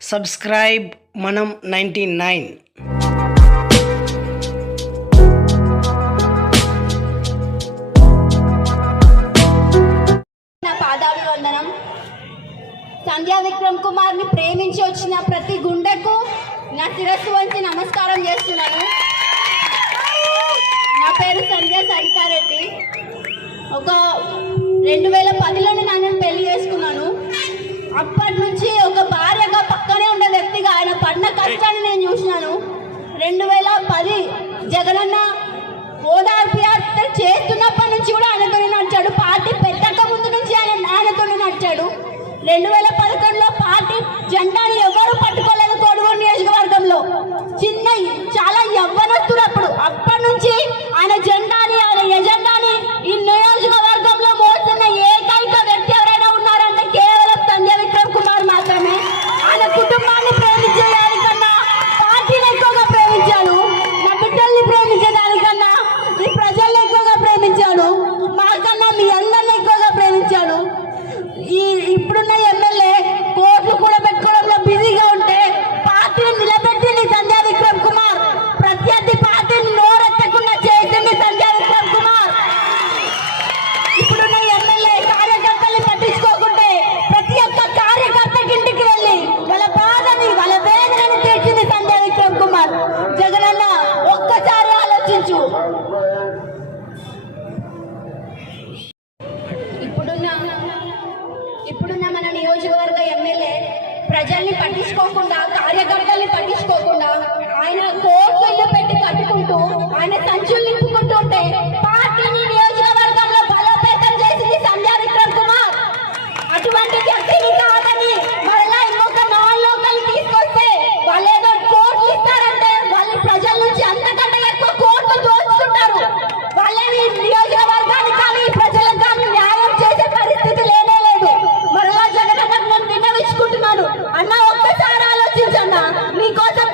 Subscribe మనం ninety nine. నా పాదాభివందనం సంధ్యా విక్రమ్ కుమార్ని ప్రేమించి వచ్చిన ప్రతి గుండెకు నా శిరస్సు వంచి నమస్కారం చేస్తున్నాను. నా పేరు సంధ్య సరితారెడ్డి ఒక రెండు వేల పదిలోనే నన్ను పెళ్ళి చేసుకున్నాను. అప్పటి నుంచి ఒక వ్యక్తిగా పడిన కష్టాన్ని నేను చూసినాను. రెండు వేల పది జగనన్న ఓదార్పు చేస్తున్నప్పటి నుంచి కూడా ఆయనతోనే నడిచాడు. పార్టీ పెట్టక ముందు నుంచి ఆయన ఆయనతోనే నడిచాడు. రెండు వేల ఇప్పుడున్న ఎమ్మెల్యే కోట్లు కూడా పెట్టుకోవడంలో బిజీగా ఉంటే పార్టీని నిలబెట్టింది సంజయ్ విక్రమ్ కుమార్. ప్రత్యర్థి పార్టీని నోరెత్తకుండా చేసింది సంజయ్ విక్రమ్ కుమార్. ఇప్పుడున్న ఎమ్మెల్యే కార్యకర్తల్ని పట్టించుకోకుంటే ప్రతి ఒక్క కార్యకర్తకి ఇంటికి వెళ్ళి వాళ్ళ బాధని వాళ్ళ వేదనని తీర్చింది సంజయ్ విక్రమ్ కుమార్. జగనన్న ఒక్కసారి ఆలోచించు. ప్రజల్ని పట్టించుకోకుండా కార్యకర్తల నీకోసం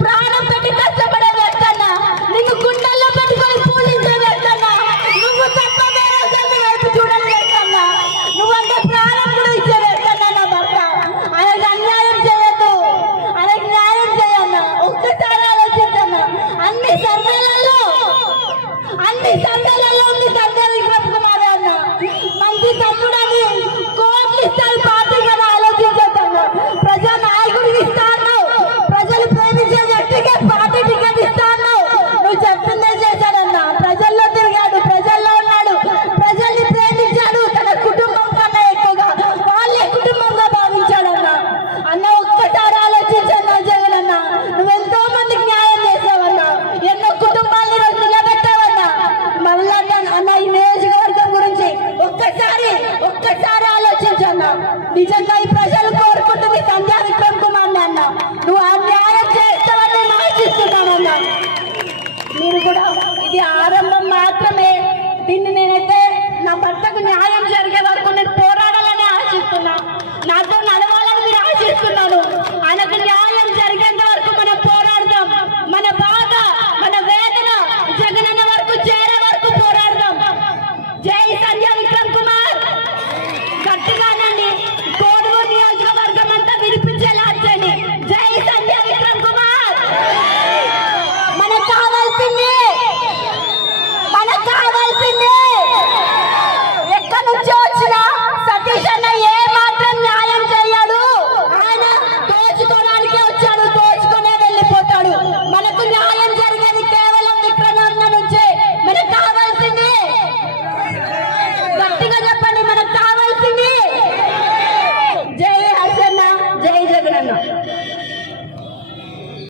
Eduardo.